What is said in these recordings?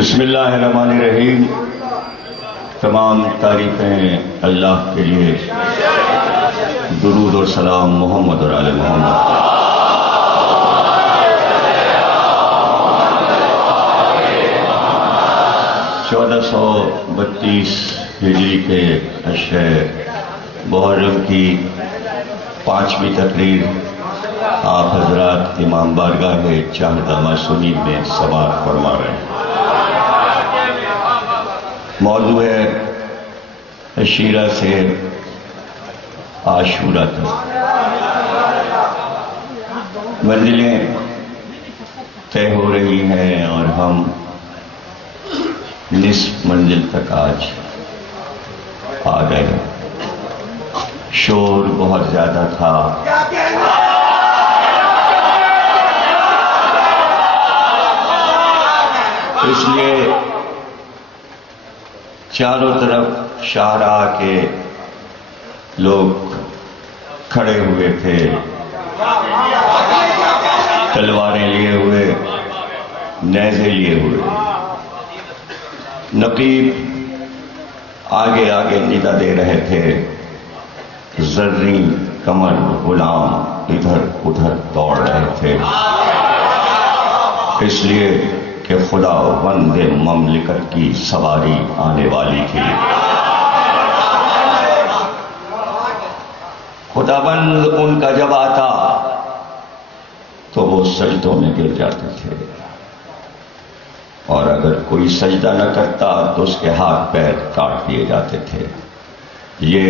بسم اللہ الرحمن الرحیم۔ تمام تعریفیں اللہ کے لیے، درود اور سلام محمد اور آل محمد۔ 1432 ہجری کے اشرِ محرم کی 5ویں تقریر آپ حضرات امام بارگاہ چاہدہ معصومین میں سماعت فرما رہے ہیں۔ موضوع ہے عشیرہ سے عاشورہ تک۔ منزلیں طے ہو رہی ہیں اور ہم نصف منزل تک آج آ گئے۔ شور بہت زیادہ تھا، اس لیے چاروں طرف شاہراہ کے لوگ کھڑے ہوئے تھے، تلواریں لیے ہوئے، نیزے لیے ہوئے۔ نقیب آگے آگے ندا دے رہے تھے، زریں کمر غلام ادھر ادھر دوڑ رہے تھے، اس لیے کہ خدا بند مملکت کی سواری آنے والی تھی۔ خدا بند ان کا جب آتا تو وہ سجدوں میں گر جاتے تھے، اور اگر کوئی سجدہ نہ کرتا تو اس کے ہاتھ پیر کاٹ دیے جاتے تھے۔ یہ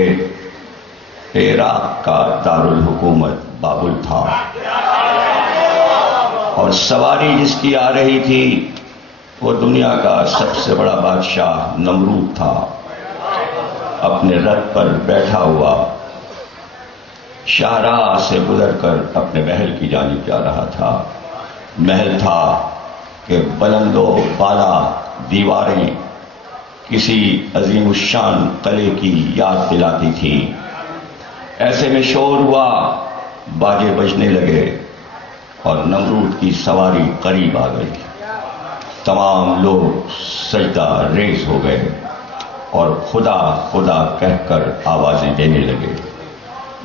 عراق کا دارالحکومت بابل تھا، اور سواری جس کی آ رہی تھی وہ دنیا کا سب سے بڑا بادشاہ نمرود تھا۔ اپنے رتھ پر بیٹھا ہوا شاہراہ سے گزر کر اپنے محل کی جانب جا رہا تھا۔ محل تھا کہ بلند و بالا دیواریں کسی عظیم الشان قلعے کی یاد دلاتی تھی۔ ایسے میں شور ہوا، باجے بجنے لگے اور نمرود کی سواری قریب آ گئی۔ تمام لوگ سجدہ ریز ہو گئے اور خدا خدا کہہ کر آوازیں دینے لگے۔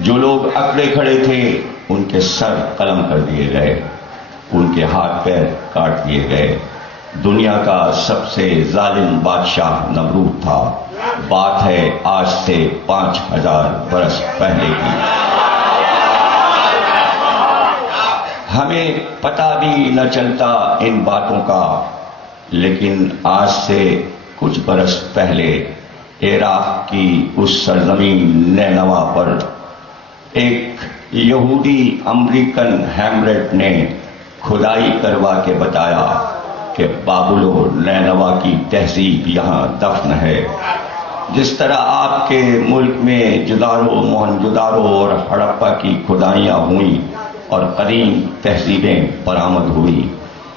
جو لوگ اکڑے کھڑے تھے ان کے سر قلم کر دیے گئے، ان کے ہاتھ پیر کاٹ دیے گئے۔ دنیا کا سب سے ظالم بادشاہ نمرود تھا۔ بات ہے آج سے 5000 برس پہلے کی۔ ہمیں پتہ بھی نہ چلتا ان باتوں کا، لیکن آج سے کچھ برس پہلے عراق کی اس سرزمین نینوا پر ایک یہودی امریکن ہیمریٹ نے کھدائی کروا کے بتایا کہ بابل و نینوا کی تہذیب یہاں دفن ہے۔ جس طرح آپ کے ملک میں جدارو موہنجدارو اور ہڑپا کی کھدائیاں ہوئیں اور قدیم تہذیبیں برآمد ہوئی،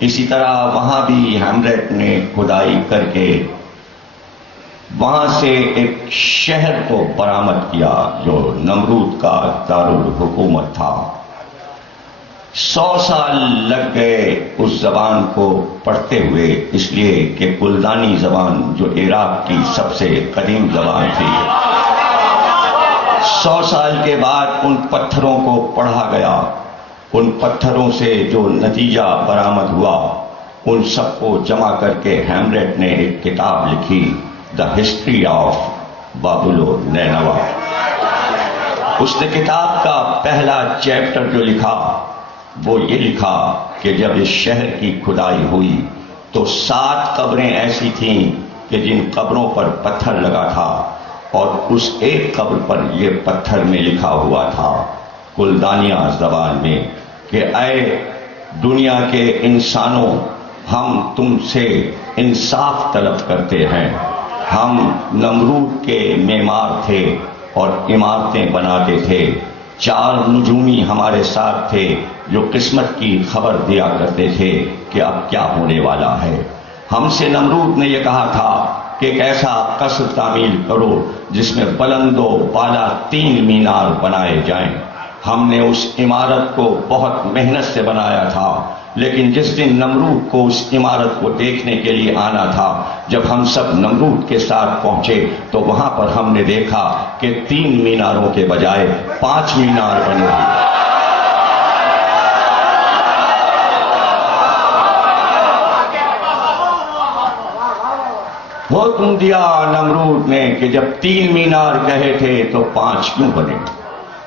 اسی طرح وہاں بھی ہیمریٹ نے کھدائی کر کے وہاں سے ایک شہر کو برآمد کیا جو نمرود کا دارالحکومت تھا۔ 100 سال لگ گئے اس زبان کو پڑھتے ہوئے، اس لیے کہ کلدانی زبان جو عراق کی سب سے قدیم زبان تھی، 100 سال کے بعد ان پتھروں کو پڑھا گیا۔ ان پتھروں سے جو نتیجہ برآمد ہوا ان سب کو جمع کر کے ہیمریٹ نے ایک کتاب لکھی، دا ہسٹری آف بابل و نینوا۔ اس نے کتاب کا پہلا چیپٹر جو لکھا وہ یہ لکھا کہ جب اس شہر کی کھدائی ہوئی تو 7 قبریں ایسی تھیں کہ جن قبروں پر پتھر لگا تھا، اور اس ایک قبر پر یہ پتھر میں لکھا ہوا تھا کلدانیہ زبان میں کہ اے دنیا کے انسانوں، ہم تم سے انصاف طلب کرتے ہیں۔ ہم نمرود کے معمار تھے اور عمارتیں بناتے تھے۔ 4 نجومی ہمارے ساتھ تھے جو قسمت کی خبر دیا کرتے تھے کہ اب کیا ہونے والا ہے۔ ہم سے نمرود نے یہ کہا تھا کہ ایک ایسا قصر تعمیر کرو جس میں بلند و بالا 3 مینار بنائے جائیں۔ ہم نے اس عمارت کو بہت محنت سے بنایا تھا، لیکن جس دن نمرود کو اس عمارت کو دیکھنے کے لیے آنا تھا، جب ہم سب نمرود کے ساتھ پہنچے تو وہاں پر ہم نے دیکھا کہ 3 میناروں کے بجائے 5 مینار بنے ہوئے۔ حکم دیا نمرود نے کہ جب 3 مینار کہے تھے تو 5 کیوں بنے؟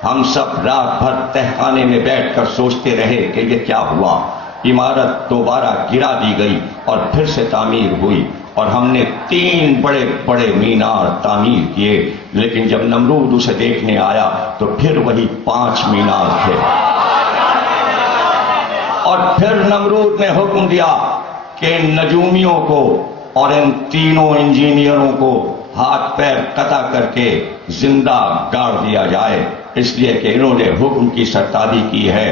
ہم سب رات بھر تہخانے میں بیٹھ کر سوچتے رہے کہ یہ کیا ہوا۔ عمارت دوبارہ گرا دی گئی اور پھر سے تعمیر ہوئی اور ہم نے 3 بڑے بڑے مینار تعمیر کیے، لیکن جب نمرود اسے دیکھنے آیا تو پھر وہی 5 مینار تھے۔ اور پھر نمرود نے حکم دیا کہ نجومیوں کو اور ان 3 انجینئروں کو ہاتھ پیر قطع کر کے زندہ گاڑ دیا جائے، اس لیے کہ انہوں نے حکم کی سرتابی کی ہے۔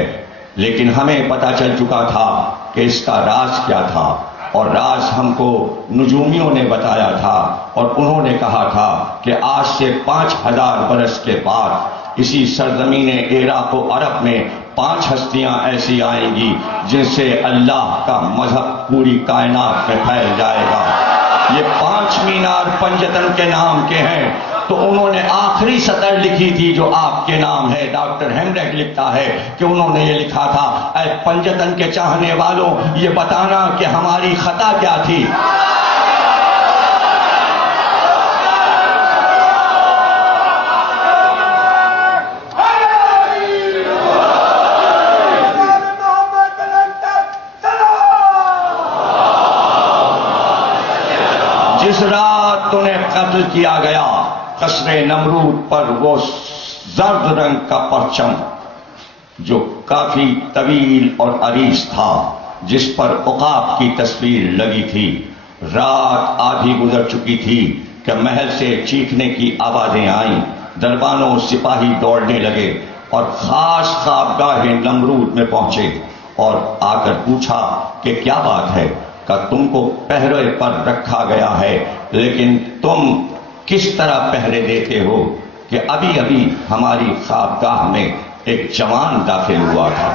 لیکن ہمیں پتا چل چکا تھا کہ اس کا راز کیا تھا، اور راز ہم کو نجومیوں نے بتایا تھا، اور انہوں نے کہا تھا کہ آج سے 5000 برس کے بعد اسی سرزمین عراق و عرب میں 5 ہستیاں ایسی آئیں گی جن سے اللہ کا مذہب پوری کائنات میں پھیل جائے گا۔ یہ 5 مینار پنجتن کے نام کے ہیں۔ تو انہوں نے آخری سطر لکھی تھی جو آپ کے نام ہے، ڈاکٹر ہیمریٹ لکھتا ہے کہ انہوں نے یہ لکھا تھا، اے پنجتن کے چاہنے والوں، یہ بتانا کہ ہماری خطا کیا تھی۔ جس رات انہیں قتل کیا گیا، قصر نمرود پر وہ زرد رنگ کا پرچم جو کافی طویل اور عریض تھا، جس پر عقاب کی تصویر لگی تھی، رات آدھی گزر چکی تھی کہ محل سے چیخنے کی آوازیں آئیں، دربانوں سپاہی دوڑنے لگے اور خاص خوابگاہ نمرود میں پہنچے اور آ کر پوچھا کہ کیا بات ہے، کہ تم کو پہرے پر رکھا گیا ہے، لیکن تم کس طرح پہرے دیتے ہو کہ ابھی ابھی ہماری خوابگاہ میں ایک جوان داخل ہوا تھا،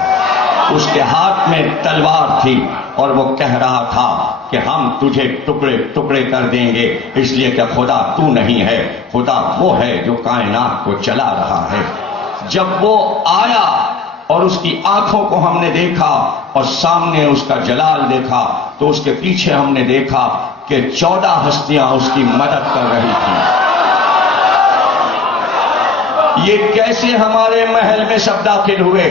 اس کے ہاتھ میں تلوار تھی اور وہ کہہ رہا تھا کہ ہم تجھے ٹکڑے ٹکڑے کر دیں گے، اس لیے کہ خدا تو نہیں ہے، خدا وہ ہے جو کائنات کو چلا رہا ہے۔ جب وہ آیا اور اس کی آنکھوں کو ہم نے دیکھا اور سامنے اس کا جلال دیکھا، تو اس کے پیچھے ہم نے دیکھا کہ 14 ہستیاں اس کی مدد کر رہی تھیں۔ یہ کیسے ہمارے محل میں سب داخل ہوئے؟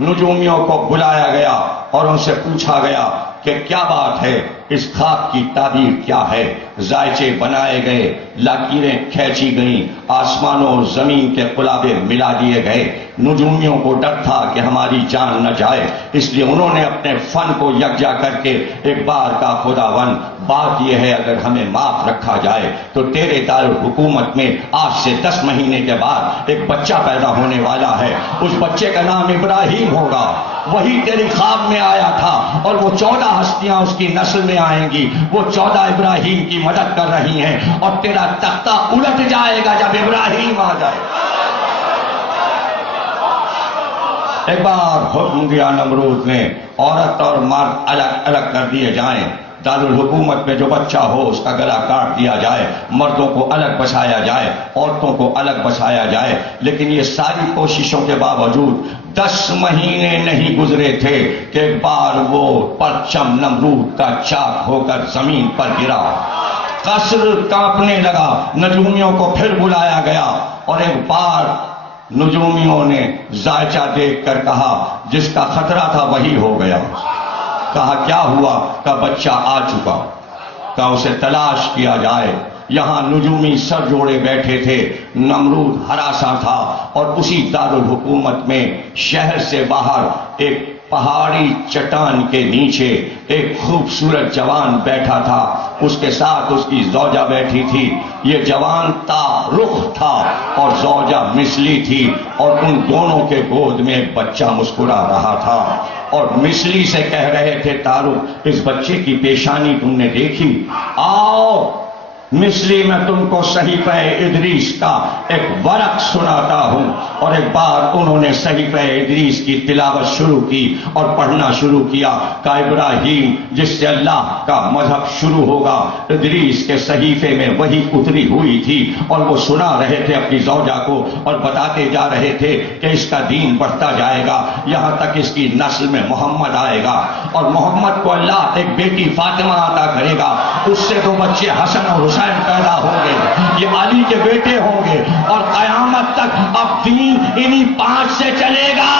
نجومیوں کو بلایا گیا اور ان سے پوچھا گیا کہ کیا بات ہے، اس خواب کی تعبیر کیا ہے؟ ذائچے بنائے گئے، لکیریں کھینچی گئیں، آسمان و زمین کے قلابے ملا دیے گئے۔ نجومیوں کو ڈر تھا کہ ہماری جان نہ جائے، اس لیے انہوں نے اپنے فن کو یکجا کر کے ایک بار کا خداوند، بات یہ ہے اگر ہمیں معاف رکھا جائے تو تیرے دارالحکومت میں آج سے 10 مہینے کے بعد ایک بچہ پیدا ہونے والا ہے، اس بچے کا نام ابراہیم ہوگا، وہی تیری خواب میں آیا تھا، اور وہ 14 ہستیاں اس کی نسل میں آئیں گی، وہ 14 ابراہیم کی مدد کر رہی ہیں، اور تیرا تختہ الٹ جائے گا جب ابراہیم آ جائے۔ ایک بار حکم دیا نمرود نے، عورت اور مرد الگ الگ کر دیے جائیں، دارالحکومت میں جو بچہ ہو اس کا گلا کاٹ دیا جائے، مردوں کو الگ بچایا جائے، عورتوں کو الگ بچایا جائے۔ لیکن یہ ساری کوششوں کے باوجود 10 مہینے نہیں گزرے تھے کہ ایک بار وہ پرچم نمرود کا چاک ہو کر زمین پر گرا، قصر کانپنے لگا۔ نجومیوں کو پھر بلایا گیا اور ایک بار نجومیوں نے ذائچہ دیکھ کر کہا جس کا خطرہ تھا وہی ہو گیا۔ کہا کیا ہوا؟ کہ بچہ آ چکا، کہ اسے تلاش کیا جائے۔ یہاں نجومی سر جوڑے بیٹھے تھے، نمرود ہراساں تھا، اور اسی دارالحکومت میں شہر سے باہر ایک پہاڑی چٹان کے نیچے ایک خوبصورت جوان بیٹھا تھا، اس کے ساتھ اس کی زوجہ بیٹھی تھی۔ یہ جوان رخ تھا اور زوجہ مثلی تھی، اور ان دونوں کے گود میں ایک بچہ مسکرا رہا تھا، اور مثلی سے کہہ رہے تھے تارو اس بچے کی پیشانی تم نے دیکھی؟ آؤ مثلی میں تم کو صحیفہ ادریس کا ایک ورق سناتا ہوں. اور ایک بار انہوں نے صحیفہ ادریس کی تلاوت شروع کی اور پڑھنا شروع کیا کہ ابراہیم جس سے اللہ کا مذہب شروع ہوگا، ادریس کے صحیفے میں وہی اتری ہوئی تھی، اور وہ سنا رہے تھے اپنی زوجہ کو اور بتاتے جا رہے تھے کہ اس کا دین بڑھتا جائے گا یہاں تک اس کی نسل میں محمد آئے گا، اور محمد کو اللہ ایک بیٹی فاطمہ عطا کرے گا، اس سے تو بچے حسن اور حسین پیدا ہوں گے، یہ علی کے بیٹے ہوں گے، اور قیامت تک اب دین انہی 5 سے چلے گا.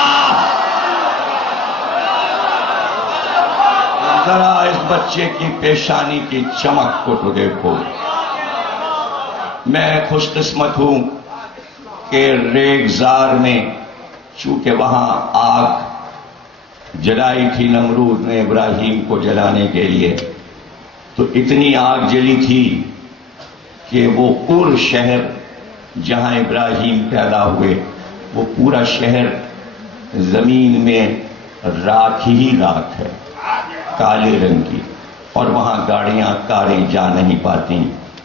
ذرا اس بچے کی پیشانی کی چمک کو تو دیکھو. میں خوش قسمت ہوں کہ ریگزار میں چونکہ وہاں آگ جلائی تھی نمرود نے ابراہیم کو جلانے کے لیے، تو اتنی آگ جلی تھی کہ وہ اور شہر جہاں ابراہیم پیدا ہوئے وہ پورا شہر زمین میں راکھ ہی راکھ ہے، کالے رنگ کی، اور وہاں گاڑیاں کاریں جا نہیں پاتی،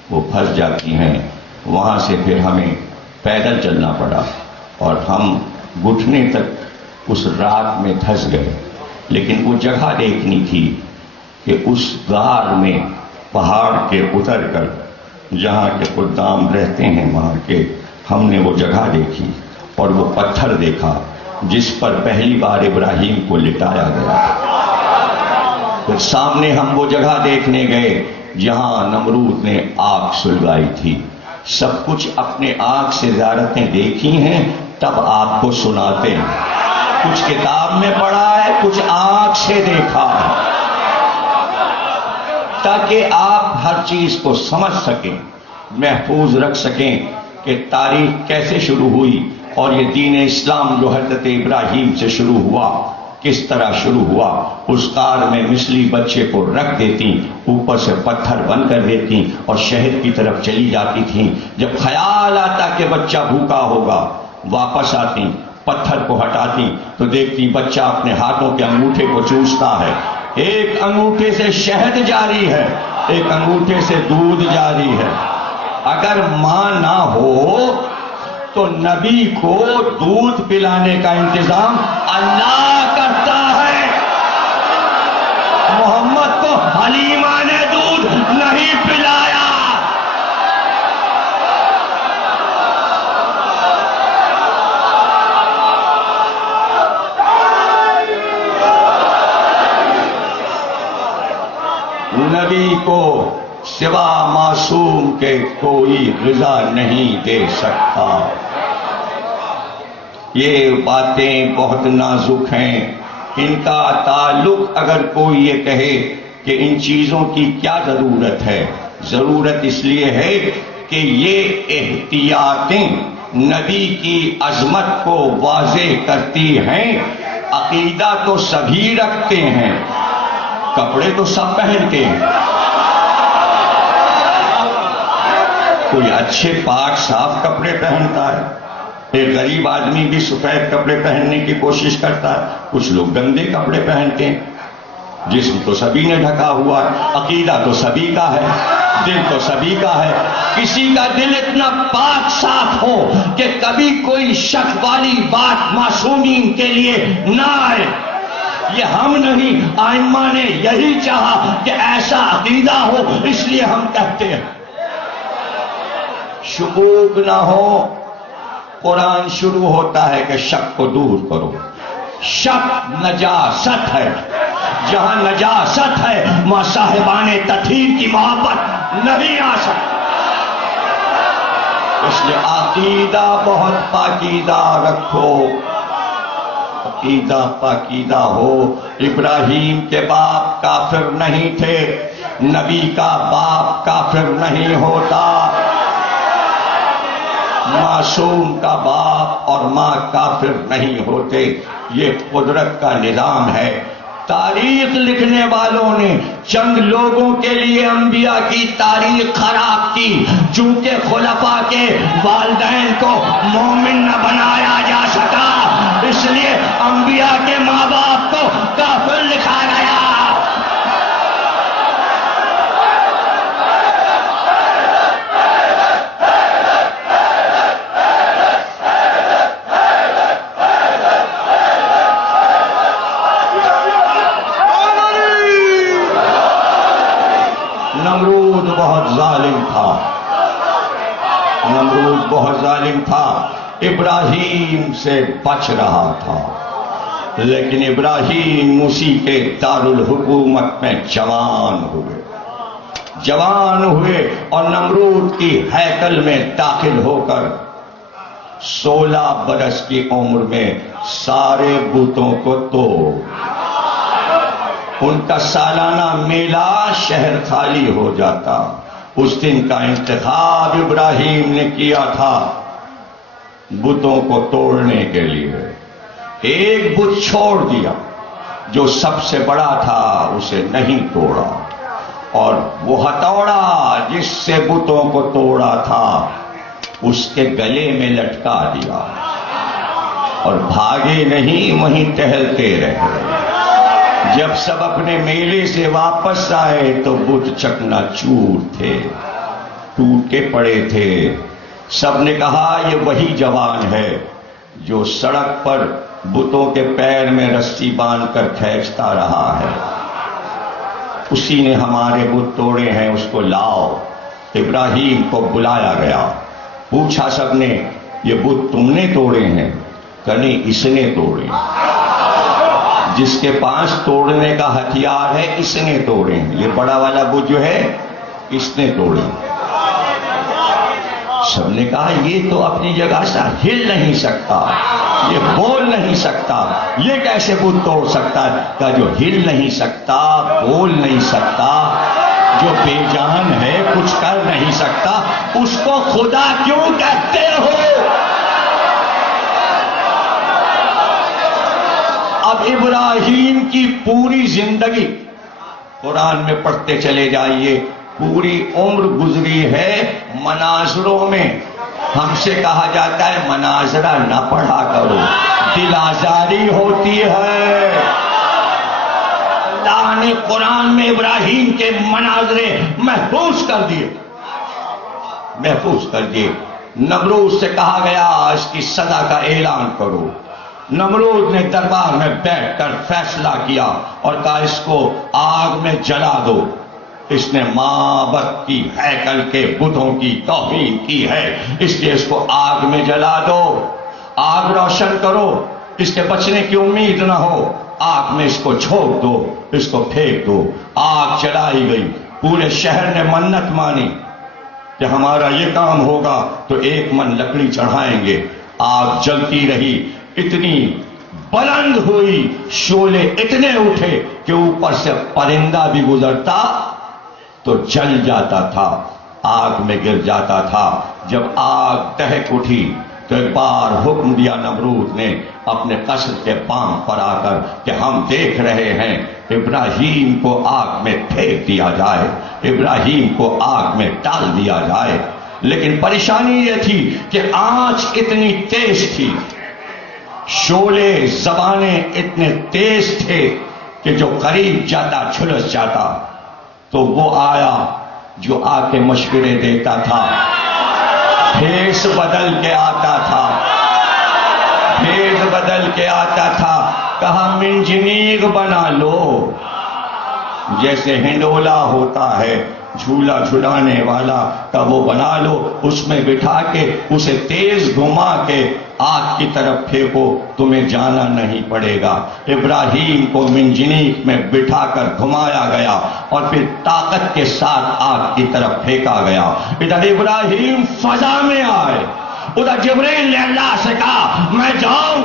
وہ پھنس جاتی ہیں. وہاں سے پھر ہمیں پیدل چلنا پڑا اور ہم گھٹنے تک اس راکھ میں دھس گئے. لیکن وہ جگہ دیکھنی تھی کہ اس غار میں پہاڑ کے اتر کر جہاں کے خدام رہتے ہیں وہاں کے، ہم نے وہ جگہ دیکھی اور وہ پتھر دیکھا جس پر پہلی بار ابراہیم کو لٹایا گیا. پھر سامنے ہم وہ جگہ دیکھنے گئے جہاں نمرود نے آگ سلگائی تھی. سب کچھ اپنے آنکھ سے زیارتیں دیکھی ہیں تب آپ کو سناتے ہیں. کچھ کتاب میں پڑھا ہے، کچھ آنکھ سے دیکھا ہے، تاکہ آپ ہر چیز کو سمجھ سکیں، محفوظ رکھ سکیں کہ تاریخ کیسے شروع ہوئی اور یہ دین اسلام جو حضرت ابراہیم سے شروع ہوا کس طرح شروع ہوا. اس غار میں مثلی بچے کو رکھ دیتی، اوپر سے پتھر بند کر دیتی اور شہر کی طرف چلی جاتی تھیں. جب خیال آتا کہ بچہ بھوکا ہوگا واپس آتی، پتھر کو ہٹاتی تو دیکھتی بچہ اپنے ہاتھوں کے انگوٹھے کو چوستا ہے. ایک انگوٹھے سے شہد جاری ہے، ایک انگوٹھے سے دودھ جاری ہے. اگر ماں نہ ہو تو نبی کو دودھ پلانے کا انتظام اللہ کرتا ہے. محمد کو حلیمہ نے دودھ نہیں پلایا. نبی کو سوا معصوم کے کوئی غذا نہیں دے سکتا. یہ باتیں بہت نازک ہیں، ان کا تعلق اگر کوئی یہ کہے کہ ان چیزوں کی کیا ضرورت ہے، ضرورت اس لیے ہے کہ یہ احتیاطیں نبی کی عظمت کو واضح کرتی ہیں. عقیدہ تو سبھی رکھتے ہیں، کپڑے تو سب پہنتے ہیں. کوئی اچھے پاک صاف کپڑے پہنتا ہے، ایک غریب آدمی بھی سفید کپڑے پہننے کی کوشش کرتا ہے، کچھ لوگ گندے کپڑے پہنتے ہیں. جسم تو سبھی نے ڈھکا ہوا ہے، عقیدہ تو سبھی کا ہے، دل تو سبھی کا ہے. کسی کا دل اتنا پاک صاف ہو کہ کبھی کوئی شک والی بات معصومین کے لیے نہ آئے. یہ ہم نہیں، ائمہ نے یہی چاہا کہ ایسا عقیدہ ہو، اس لیے ہم کہتے ہیں شکوک نہ ہو. قرآن شروع ہوتا ہے کہ شک کو دور کرو. شک نجاست ہے، جہاں نجاست ہے وہاں صاحبان تطہیر کی محبت نہیں آ سکتی. اس لیے عقیدہ بہت پاکیدہ رکھو، عقیدہ پاکیدہ ہو. ابراہیم کے باپ کافر نہیں تھے، نبی کا باپ کافر نہیں ہوتا. معصوم کا باپ اور ماں کافر نہیں ہوتے. یہ قدرت کا نظام ہے. تاریخ لکھنے والوں نے چند لوگوں کے لیے انبیاء کی تاریخ خراب کی، چونکہ خلفاء کے والدین کو مومن نہ بنایا جا سکا، اس لیے انبیاء کے ماں باپ کو کافر لکھا گیا. ابراہیم سے بچ رہا تھا، لیکن ابراہیم اسی کے دارالحکومت میں جوان ہوئے اور نمرود کی ہیکل میں داخل ہو کر 16 برس کی عمر میں سارے بتوں کو توڑ، ان کا سالانہ میلہ شہر خالی ہو جاتا۔ اس دن کا انتخاب ابراہیم نے کیا تھا بتوں کو توڑنے کے لیے۔ ایک بت چھوڑ دیا جو سب سے بڑا تھا، اسے نہیں توڑا، اور وہ ہتھوڑا جس سے بتوں کو توڑا تھا اس کے گلے میں لٹکا دیا، اور بھاگے نہیں، وہیں ٹہلتے رہے۔ جب سب اپنے میلے سے واپس آئے تو بت چکنا چور تھے، ٹوٹے پڑے تھے۔ سب نے کہا یہ وہی جوان ہے جو سڑک پر بتوں کے پیر میں رسی باندھ کر کھینچتا رہا ہے، اسی نے ہمارے بت توڑے ہیں، اس کو لاؤ۔ ابراہیم کو بلایا گیا، پوچھا سب نے یہ بت تم نے توڑے ہیں؟ کہ نہیں، اس نے توڑے۔ جس کے پاس توڑنے کا ہتھیار ہے اس نے توڑے ہیں، یہ بڑا والا بت جو ہے اس نے توڑے۔ سب نے کہا یہ تو اپنی جگہ سے ہل نہیں سکتا، یہ بول نہیں سکتا، یہ کیسے بت توڑ سکتا ہے؟ کہ جو ہل نہیں سکتا، بول نہیں سکتا، جو بے جان ہے، کچھ کر نہیں سکتا، اس کو خدا کیوں کہتے ہو؟ اب ابراہیم کی پوری زندگی قرآن میں پڑھتے چلے جائیے، پوری عمر گزری ہے مناظروں میں۔ ہم سے کہا جاتا ہے مناظرہ نہ پڑھا کرو، دل آزاری ہوتی ہے۔ اللہ نے قرآن میں ابراہیم کے مناظرے محفوظ کر دیے۔ نمرود سے کہا گیا اس کی سزا کا اعلان کرو۔ نمرود نے دربار میں بیٹھ کر فیصلہ کیا اور کہا اس کو آگ میں جلا دو، اس نے معبد کی ہیکل کے بتوں کی توہین کی ہے، اس لیے اس کو آگ میں جلا دو، آگ روشن کرو، اس کے بچنے کی امید نہ ہو، آگ میں اس کو چھوڑ دو، اس کو پھینک دو۔ آگ جلائی گئی، پورے شہر نے منت مانی کہ ہمارا یہ کام ہوگا تو 1 من لکڑی چڑھائیں گے۔ آگ جلتی رہی، اتنی بلند ہوئی، شعلے اتنے اٹھے کہ اوپر سے پرندہ بھی گزرتا تو جل جاتا تھا، آگ میں گر جاتا تھا۔ جب آگ دہک اٹھی تو ایک بار حکم دیا نمرود نے اپنے قصر کے بام پر آ کر کہ ہم دیکھ رہے ہیں، ابراہیم کو آگ میں پھینک دیا جائے، ابراہیم کو آگ میں ڈال دیا جائے۔ لیکن پریشانی یہ تھی کہ آنچ اتنی تیز تھی، شعلے زبانیں اتنے تیز تھے کہ جو قریب جاتا جھلس جاتا۔ تو وہ آیا جو آ کے مشورے دیتا تھا، بھیس بدل کے آتا تھا، کہا منجنیق بنا لو، جیسے ہنڈولا ہوتا ہے جھولا جھلانے والا کا وہ بنا لو، اس میں بٹھا کے اسے تیز گھما کے آگ کی طرف پھینکو، تمہیں جانا نہیں پڑے گا۔ ابراہیم کو منجنیق میں بٹھا کر گھمایا گیا اور پھر طاقت کے ساتھ آگ کی طرف پھینکا گیا۔ ادھر ابراہیم فضا میں آئے، ادھر جبریل نے اللہ سے کہا میں جاؤں،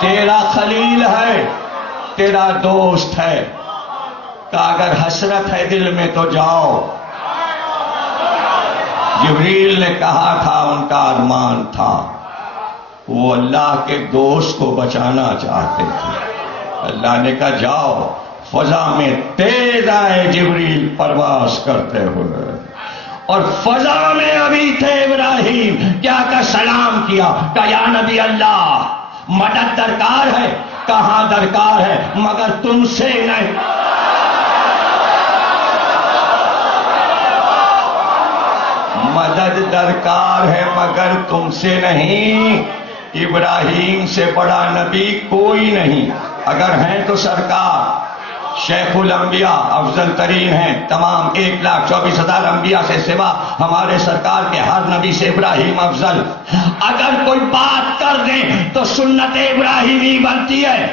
تیرا خلیل ہے، تیرا دوست ہے، کہ اگر حسرت ہے دل میں تو جاؤ۔ جبریل نے کہا تھا، ان کا ارمان تھا، وہ اللہ کے دوست کو بچانا چاہتے تھے۔ اللہ نے کہا جاؤ۔ فضا میں تیز آئے جبریل پرواز کرتے ہوئے، اور فضا میں ابھی تھے ابراہیم، کیا کہ سلام کیا، کہ یا نبی اللہ مدد درکار ہے، کہاں درکار ہے مگر تم سے نہیں۔ مدد درکار ہے مگر تم سے نہیں، ابراہیم سے بڑا نبی کوئی نہیں، اگر ہیں تو سرکار شیخ الانبیاء افضل ترین ہیں تمام 1,24,000 انبیاء سے سوا ہمارے سرکار کے ہر نبی سے ابراہیم افضل. اگر کوئی بات کر دیں تو سنت ابراہیمی بنتی ہے.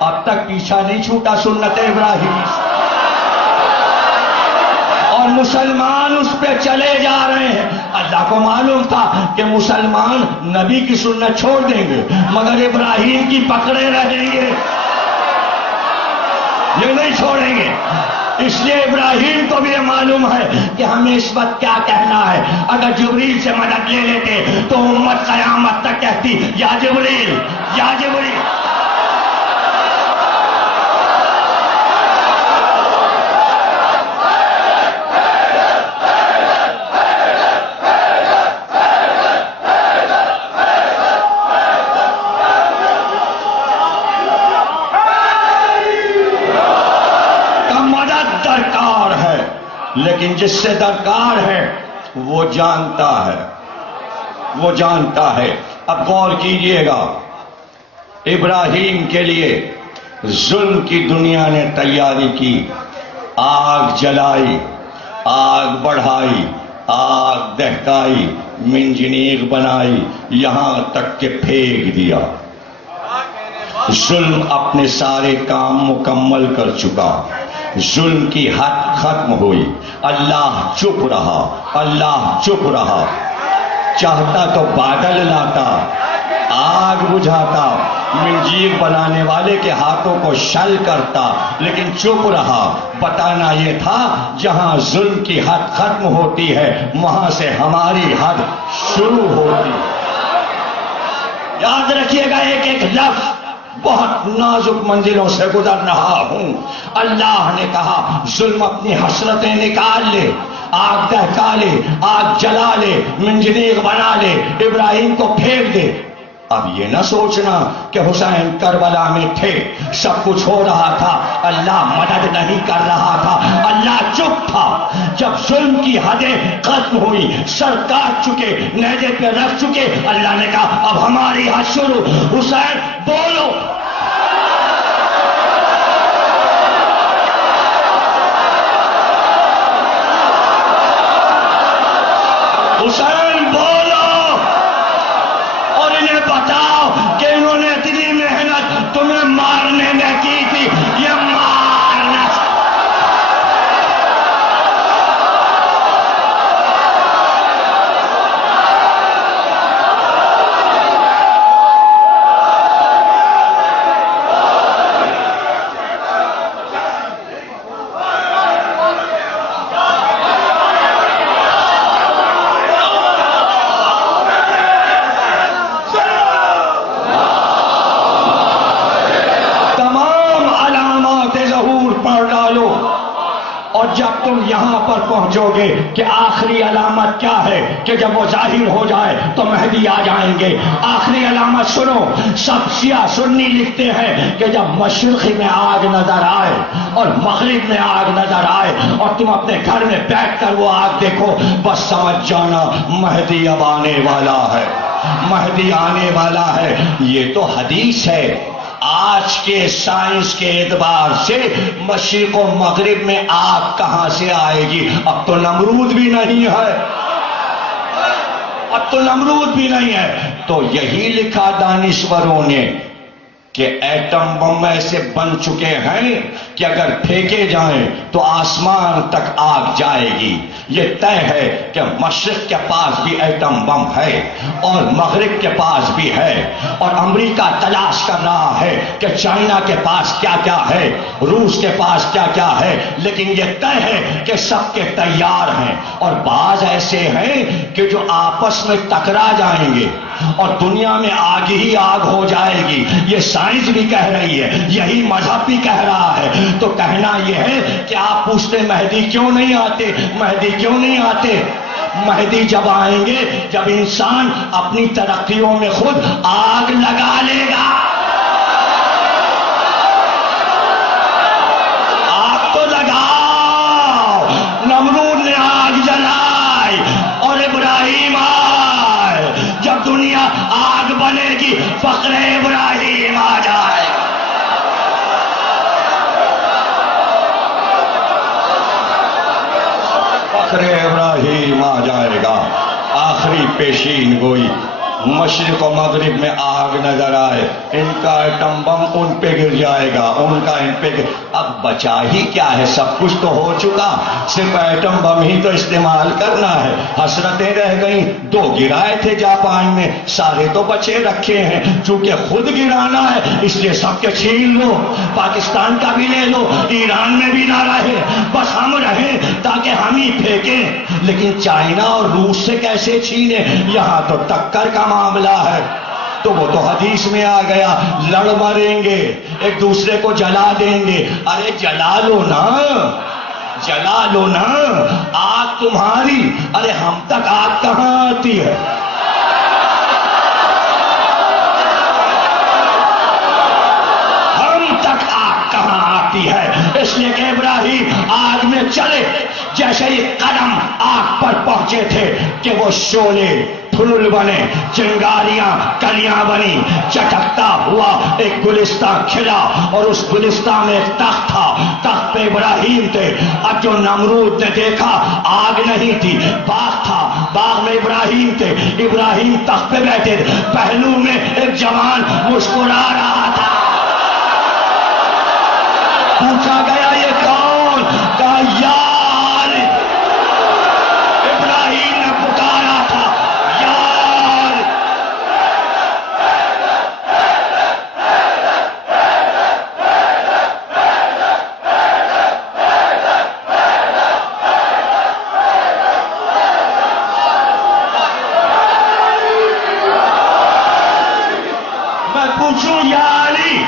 اب تک پیچھا نہیں چھوٹا سنت ابراہیمی اور مسلمان اس پہ چلے جا رہے ہیں. اللہ کو معلوم تھا کہ مسلمان نبی کی سنت چھوڑ دیں گے مگر ابراہیم کی پکڑے رہیں گے, یہ نہیں چھوڑیں گے. اس لیے ابراہیم کو بھی یہ معلوم ہے کہ ہمیں اس وقت کیا کہنا ہے. اگر جبریل سے مدد لے لیتے تو امت قیامت تک کہتی یا جبریل یا جبریل. لیکن جس سے درکار ہے وہ جانتا ہے, وہ جانتا ہے. اب غور کیجئے گا, ابراہیم کے لیے ظلم کی دنیا نے تیاری کی. آگ جلائی, آگ بڑھائی, آگ دہکائی, منجنیق بنائی, یہاں تک کہ پھینک دیا. ظلم اپنے سارے کام مکمل کر چکا. ظلم کی حد ختم ہوئی. اللہ چپ رہا, اللہ چپ رہا. چاہتا تو بادل لاتا, آگ بجھاتا, منجیق بنانے والے کے ہاتھوں کو شل کرتا, لیکن چپ رہا. بتانا یہ تھا جہاں ظلم کی حد ختم ہوتی ہے وہاں سے ہماری حد شروع ہوتی. یاد رکھیے گا ایک ایک لفظ بہت نازک منزلوں سے گزر رہا ہوں. اللہ نے کہا ظلم اپنی حسرتیں نکال لے, آگ دہکا لے, آگ جلا لے, منجنیق بنا لے, ابراہیم کو پھینک دے. اب یہ نہ سوچنا کہ حسین کربلا میں تھے, سب کچھ ہو رہا تھا, اللہ مدد نہیں کر رہا تھا, اللہ چپ تھا. جب ظلم کی حدیں ختم ہوئی, سر کاٹ چکے, نیزے پہ رکھ چکے, اللہ نے کہا اب ہماری حد شروع. حسین بولو. حسین بولو اور انہیں بتاؤ کہ انہوں نے اتنی محنت تمہیں مارنے میں کی تھی, یہ مارنا. اور جب تم یہاں پر پہنچو گے کہ آخری علامت کیا ہے کہ جب وہ ظاہر ہو جائے تو مہدی آ جائیں گے. آخری علامت سنو, سب شیعہ سنی لکھتے ہیں کہ جب مشرق میں آگ نظر آئے اور مغرب میں آگ نظر آئے اور تم اپنے گھر میں بیٹھ کر وہ آگ دیکھو, بس سمجھ جانا مہدی اب آنے والا ہے, مہدی آنے والا ہے. یہ تو حدیث ہے. آج کے سائنس کے اعتبار سے مشرق و مغرب میں آگ کہاں سے آئے گی؟ اب تو نمرود بھی نہیں ہے, اب تو نمرود بھی نہیں ہے. تو یہی لکھا دانشوروں نے کہ ایٹم بم ایسے بن چکے ہیں کہ اگر پھینکے جائیں تو آسمان تک آگ جائے گی. یہ طے ہے کہ مشرق کے پاس بھی ایٹم بم ہے اور مغرب کے پاس بھی ہے, اور امریکہ تلاش کر رہا ہے کہ چائنا کے پاس کیا کیا ہے, روس کے پاس کیا کیا ہے, لیکن یہ طے ہے کہ سب کے تیار ہیں. اور بعض ایسے ہیں کہ جو آپس میں ٹکرا جائیں گے اور دنیا میں آگ ہی آگ ہو جائے گی. یہ سائنس بھی کہہ رہی ہے, یہی مذہب بھی کہہ رہا ہے. تو کہنا یہ ہے کہ آپ پوچھتے مہدی کیوں نہیں آتے, مہدی کیوں نہیں آتے؟ مہدی جب آئیں گے جب انسان اپنی ترقیوں میں خود آگ لگا لے گا. آگ تو لگاؤ, نمرود نے آگ جلائی اور ابراہیم آئے. جب دنیا آگ بنے گی فخر ابراہیم آ جائے. فخر ابراہیم آ جائے گا. آخری پیشین گوئی. مشرق و مغرب میں آگ نظر آئے، ان کا ایٹم بم ان پہ گر جائے گا، ان کا ان پہ اب بچا ہی کیا ہے؟ سب کچھ تو ہو چکا، صرف ایٹم بم ہی تو استعمال کرنا ہے. حسرتیں رہ گئیں. 2 گرائے تھے جاپان میں، سارے تو بچے رکھے ہیں. چونکہ خود گرانا ہے اس لیے سب کے چھین لو. پاکستان کا بھی لے لو، ایران میں بھی نہ رہے، بس ہم رہیں تاکہ ہم ہی پھینکیں. لیکن چائنا اور روس سے کیسے چھینے؟ یہاں تو ٹکر کا معاملہ ہے. تو وہ تو حدیث میں آ گیا، لڑ مریں گے، ایک دوسرے کو جلا دیں گے. ارے جلا لو نا، جلا لو نا، آگ تمہاری. ارے ہم تک آگ کہاں آتی ہے؟ ہم تک آگ کہاں آتی ہے؟ اس لیے کہ ابراہیم آگ میں چلے، جیسے ہی قدم آگ پر پہنچے تھے کہ وہ شعلے پھول بنے، چنگاریاں کلیاں بنی، چٹکتا ہوا ایک گلستان کھلا، اور اس گلستان میں ایک تخت تھا، تخت پہ ابراہیم تھے. اب جو نمرود نے دیکھا آگ نہیں تھی، باغ تھا، باغ میں ابراہیم تھے. ابراہیم تخت پہ بیٹھے، پہلو میں ایک جوان مسکرا رہا تھا. پوچھا گیا یہ کون؟ کہا یار. ابراہیم نے پکارا تھا یار. میں پوچھوں یا علی،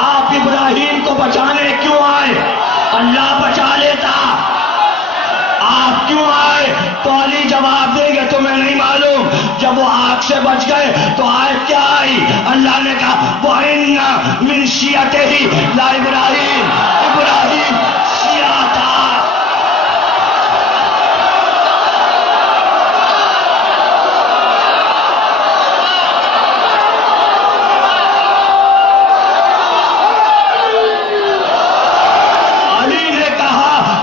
آپ ابراہیم کو بچانے کیوں آئے؟ اللہ بچا لیتا. آپ کیوں آئے؟ تو علی جواب دیں گے تمہیں نہیں معلوم. جب وہ آگ سے بچ گئے تو آیت کیا آئی؟ اللہ نے کہا وَإِنَّ مِن شِيَعَتِهِ لَإِبْرَاهِيمَ. ابراہیم شیعہ تھا.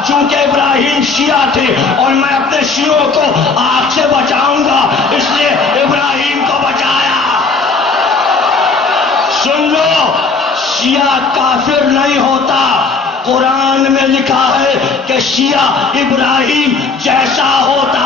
چونکہ ابراہیم شیعہ تھے اور میں اپنے شیعوں کو آگ سے بچاؤں گا، اس لیے ابراہیم کو بچایا. سن لو، شیعہ کافر نہیں ہوتا. قرآن میں لکھا ہے کہ شیعہ ابراہیم جیسا ہوتا.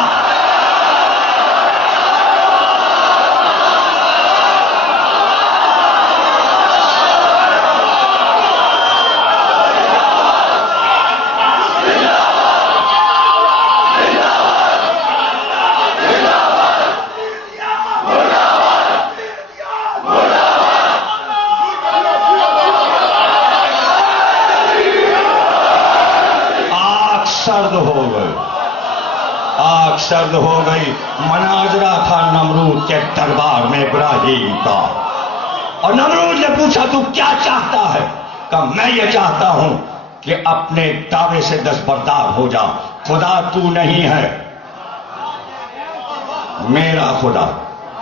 سرد ہو گئی، آگ سرد ہو گئی. مناظرہ تھا نمرود کے دربار میں ابراہیم کا، اور نمرود نے پوچھا تو کیا چاہتا ہے؟ کہا میں یہ چاہتا ہوں کہ اپنے دعوے سے دستبردار ہو جا. خدا تو نہیں ہے، میرا خدا.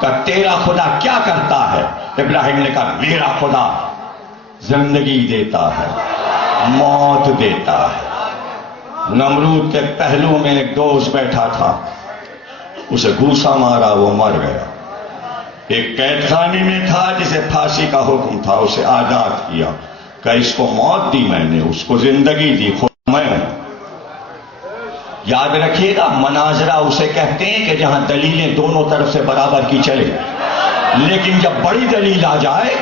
کہا تیرا خدا کیا کرتا ہے؟ ابراہیم نے کہا میرا خدا زندگی دیتا ہے، موت دیتا ہے. نمرود کے پہلو میں ایک دوست بیٹھا تھا، اسے گھوسا مارا، وہ مر گیا. ایک قید خانے میں تھا جسے پھانسی کا حکم تھا، اسے آزاد کیا. کہ اس کو موت دی میں نے، اس کو زندگی دی، خود میں ہوں. یاد رکھیے گا، مناظرہ اسے کہتے ہیں کہ جہاں دلیلیں دونوں طرف سے برابر کی چلے. لیکن جب بڑی دلیل آ جائے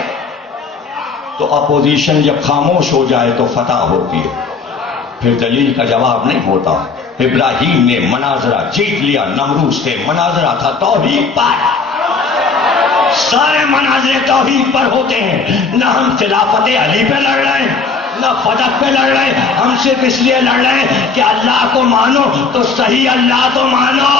تو اپوزیشن جب خاموش ہو جائے تو فتح ہوتی ہے، پھر دلیل کا جواب نہیں ہوتا. ابراہیم نے مناظرہ جیت لیا نمرود سے. مناظرہ تھا توحید پر. سارے مناظرے توحید پر ہوتے ہیں. نہ ہم خلافت علی پہ لڑ رہے ہیں، نہ فتح پہ لڑ رہے ہیں. ہم صرف اس لیے لڑ رہے ہیں کہ اللہ کو مانو تو صحیح اللہ کو مانو.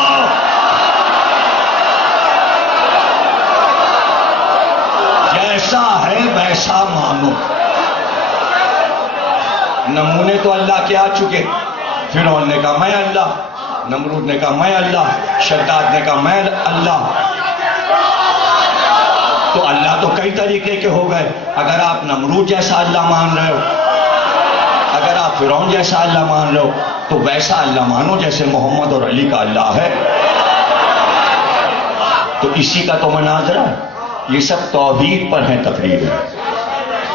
جیسا ہے ویسا مانو. نمونے تو اللہ کے آ چکے. فرعون نے کہا میں اللہ، نمرود نے کہا میں اللہ، شداد نے کہا میں اللہ. تو اللہ تو کئی طریقے کے ہو گئے. اگر آپ نمرود جیسا اللہ مان رہے ہو، اگر آپ فرعون جیسا اللہ مان لو تو ویسا اللہ مانو جیسے محمد اور علی کا اللہ ہے. تو اسی کا تو مناظرہ ہے. یہ سب توحید پر ہیں تقریباً،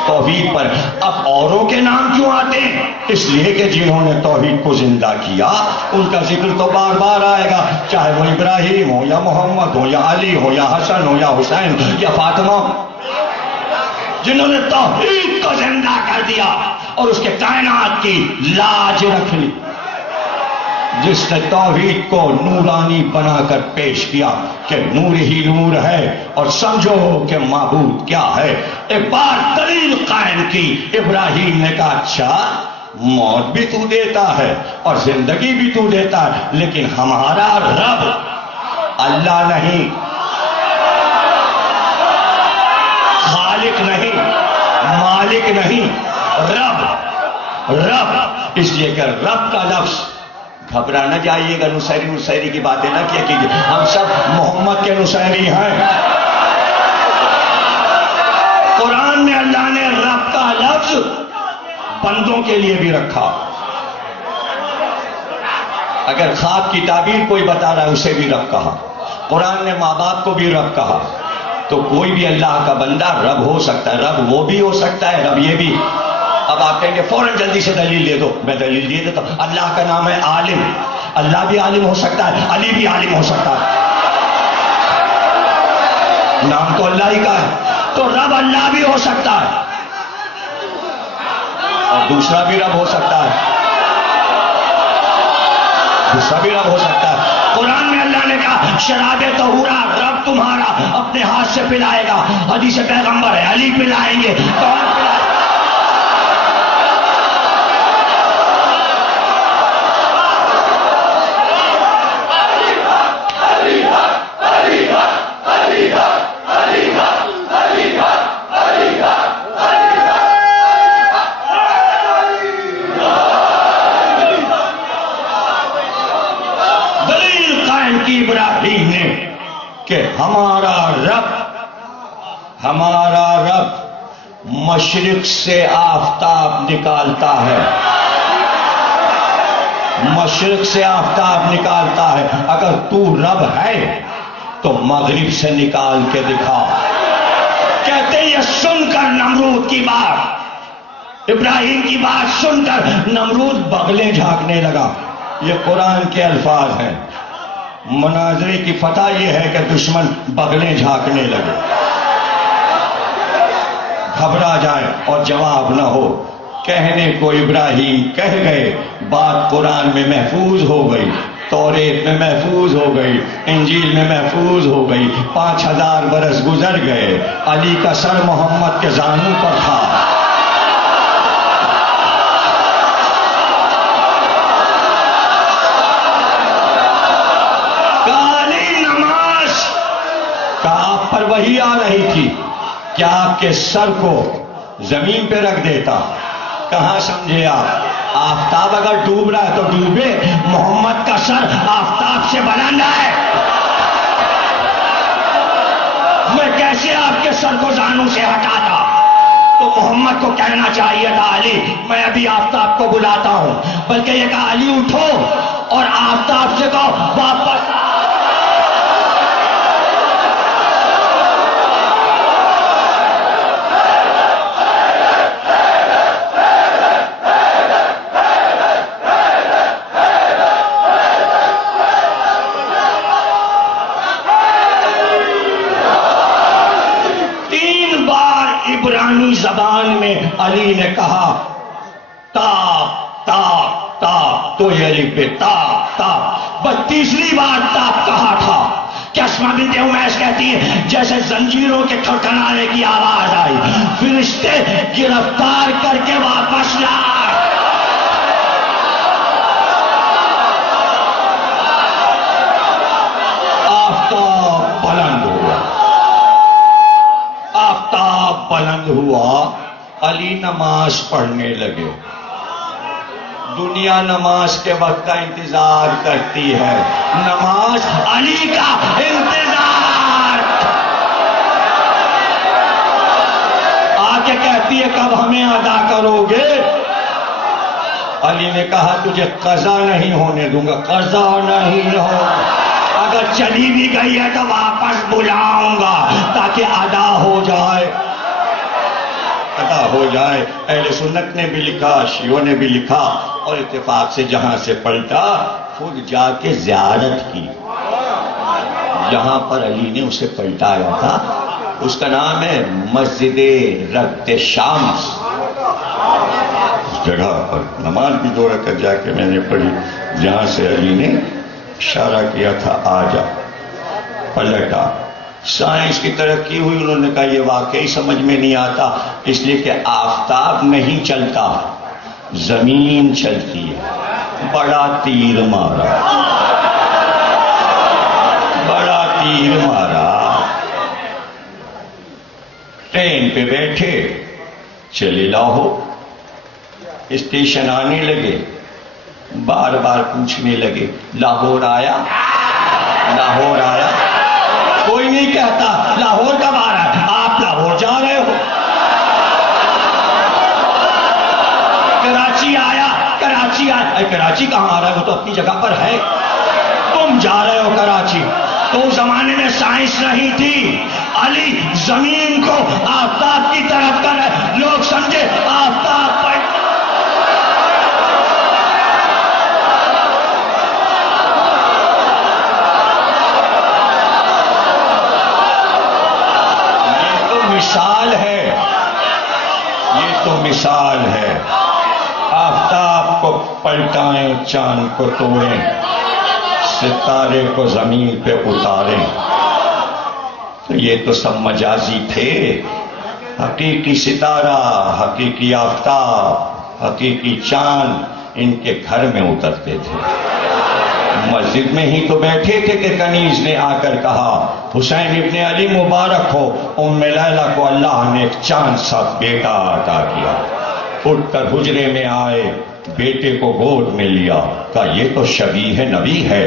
توحید پر. اب اوروں کے نام کیوں آتے ہیں؟ اس لیے کہ جنہوں نے توحید کو زندہ کیا ان کا ذکر تو بار بار آئے گا، چاہے وہ ابراہیم ہو یا محمد ہو یا علی ہو یا حسن ہو یا حسین یا فاطمہ، جنہوں نے توحید کو زندہ کر دیا اور اس کے کائنات کی لاج رکھ لی. جس نے توحید کو نورانی بنا کر پیش کیا کہ نور ہی نور ہے اور سمجھو کہ معبود کیا ہے. ایک بار دلیل قائم کی. ابراہیم نے کہا اچھا موت بھی تو دیتا ہے اور زندگی بھی تو دیتا ہے، لیکن ہمارا رب اللہ نہیں، خالق نہیں، مالک نہیں، رب. اس لیے کہ رب کا لفظ، گھبرا نہ جائیے گا، نصیری کی باتیں نہ کیا کیجیے. ہم سب محمد کے نصیری ہیں. قرآن میں اللہ نے رب کا لفظ بندوں کے لیے بھی رکھا. اگر خواب کی تعبیر کوئی بتا رہا ہے اسے بھی رب کہا. قرآن نے ماں باپ کو بھی رب کہا. تو کوئی بھی اللہ کا بندہ رب ہو سکتا ہے. رب وہ بھی ہو سکتا ہے، رب یہ بھی. اب آپ کہیں گے فوراً جلدی سے دلیل دے دو. میں دلیل دے دیتا ہوں. اللہ کا نام ہے عالم. اللہ بھی عالم ہو سکتا ہے، علی بھی عالم ہو سکتا ہے. نام تو اللہ ہی کا ہے. تو رب اللہ بھی ہو سکتا ہے اور دوسرا بھی رب ہو سکتا ہے، دوسرا بھی رب ہو سکتا ہے. قرآن میں اللہ نے کہا شراب طہورا رب تمہارا اپنے ہاتھ سے پلائے گا. حدیث پیغمبر ہے علی پلائیں گے. کون پلائے؟ ابراہیم نے کہ ہمارا رب مشرق سے آفتاب نکالتا ہے، مشرق سے آفتاب نکالتا ہے. اگر تو رب ہے تو مغرب سے نکال کے دکھا. کہتے ہیں یہ سن کر نمرود کی بات، ابراہیم کی بات سن کر نمرود بغلیں جھانکنے لگا. یہ قرآن کے الفاظ ہیں. مناظرے کی فتح یہ ہے کہ دشمن بغلیں جھانکنے لگے، گھبرا جائے اور جواب نہ ہو. کہنے کو ابراہیم کہہ گئے، بات قرآن میں محفوظ ہو گئی، توریت میں محفوظ ہو گئی، انجیل میں محفوظ ہو گئی. 5000 برس گزر گئے، علی کا سر محمد کے زانوں پر تھا. آپ پر وہی آ رہی تھی، کیا آپ کے سر کو زمین پہ رکھ دیتا؟ کہاں سمجھے آپ؟ آفتاب اگر ڈوب رہا ہے تو ڈوبے، محمد کا سر آفتاب سے بلند ہے. میں کیسے آپ کے سر کو زانوں سے ہٹاتا؟ تو محمد کو کہنا چاہیے تھا علی میں ابھی آفتاب کو بلاتا ہوں، بلکہ یہ کہا علی اٹھو اور آفتاب سے کہو واپس. زبان میں علی نے کہا تا تا تا، تو یہ علی پہ تا تا. بس تیسری بار تا کہا تھا کہ اسماء بنت امیس کہتی ہے جیسے زنجیروں کے کھڑکھڑانے کی آواز آئی، فرشتے گرفتار کر کے واپس لائے. آفتاب بلند ہوا، آفتاب بلند ہوا. علی نماز پڑھنے لگے. دنیا نماز کے وقت کا انتظار کرتی ہے، نماز علی کا انتظار. آ کے کہتی ہے کب ہمیں ادا کرو گے؟ علی نے کہا تجھے قضا نہیں ہونے دوں گا، قضا نہیں ہو، اگر چلی بھی گئی ہے تو واپس بلاؤں گا تاکہ ادا ہو جائے، ادا ہو جائے۔ اہل سنت نے بھی لکھا، شیعوں نے بھی لکھا، اور اتفاق سے جہاں سے پلٹا خود جا کے زیارت کی جہاں پر علی نے اسے پلٹایا تھا، اس کا نام ہے مسجد ربط شامس۔ اس جگہ پر نماز بھی 2 رکعت جا کے میں نے پڑھی جہاں سے علی نے اشارہ کیا تھا آ جا، پلٹا۔ سائنس کی ترقی ہوئی، انہوں نے کہا یہ واقعی سمجھ میں نہیں آتا، اس لیے کہ آفتاب نہیں چلتا، زمین چلتی ہے۔ بڑا تیر مارا، بڑا تیر مارا۔ ٹرین پہ بیٹھے چلے لاہور، اسٹیشن آنے لگے، بار بار پوچھنے لگے لاہور آیا، لاہور آیا؟ کوئی نہیں کہتا لاہور کب آ رہا ہے، آپ لاہور جا رہے ہو۔ کراچی آیا، کراچی آیا، اے کراچی کہاں آ رہا ہے، وہ تو اپنی جگہ پر ہے، تم جا رہے ہو کراچی۔ تو اس زمانے میں سائنس نہیں تھی، علی زمین کو آفتاب کی طرف کر رہے، لوگ سمجھے آفتاب پر۔ مثال ہے، یہ تو مثال ہے۔ آفتاب کو پلٹائیں، چاند کو توڑیں، ستارے کو زمین پہ اتاریں، تو یہ تو سب مجازی تھے۔ حقیقی ستارہ، حقیقی آفتاب، حقیقی چاند ان کے گھر میں اترتے تھے۔ مسجد میں ہی تو بیٹھے تھے کہ کنیز نے آ کر کہا حسین ابن علی مبارک ہو، ام لیلہ کو اللہ نے ایک چاند سا بیٹا عطا کیا۔ اٹھ کر حجرے میں آئے، بیٹے کو گود میں لیا، کہا یہ تو شبیہ نبی ہے،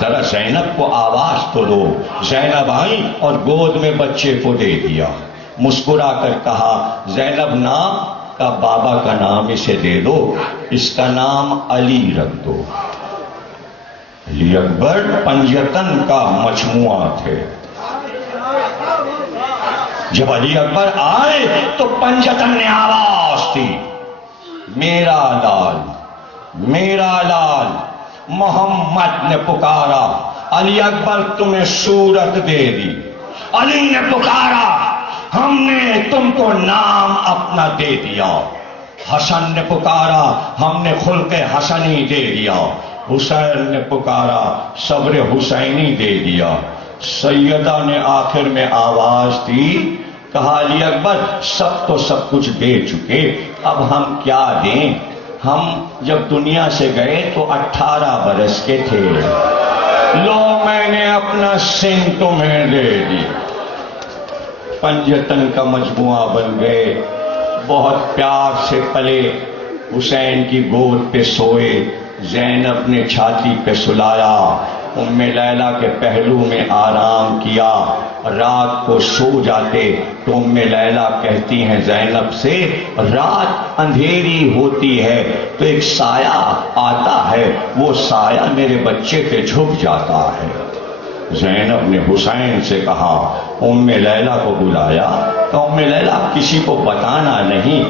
ذرا زینب کو آواز تو دو۔ زینب آئی اور گود میں بچے کو دے دیا، مسکرا کر کہا زینب نام کا بابا کا نام اسے دے دو، اس کا نام علی رکھ دو۔ علی اکبر پنجتن کا مجموعہ تھے۔ جب علی اکبر آئے تو پنجتن نے آواز دی، میرا لال، میرا لال۔ محمد نے پکارا، علی اکبر تمہیں صورت دے دی۔ علی نے پکارا، ہم نے تم کو نام اپنا دے دیا۔ حسن نے پکارا، ہم نے خلق حسنی دے دیا۔ حسین نے پکارا، صبر حسینی دے دیا۔ سیدہ نے آخر میں آواز دی، کہا علی اکبر سب تو سب کچھ دے چکے، اب ہم کیا دیں؟ ہم جب دنیا سے گئے تو 18 برس کے تھے، لو میں نے اپنا سن تمہیں دے دی۔ پنجتن کا مجموعہ بن گئے، بہت پیار سے پلے، حسین کی گود پہ سوئے، زینب نے چھاتی پہ سلایا، ام لیلہ کے پہلو میں آرام کیا۔ رات کو سو جاتے تو ام لیلہ کہتی ہیں زینب سے، رات اندھیری ہوتی ہے تو ایک سایہ آتا ہے، وہ سایہ میرے بچے پہ جھک جاتا ہے۔ زینب نے حسین سے کہا، ام لیلہ کو بلایا، تو ام لیلہ کسی کو بتانا نہیں،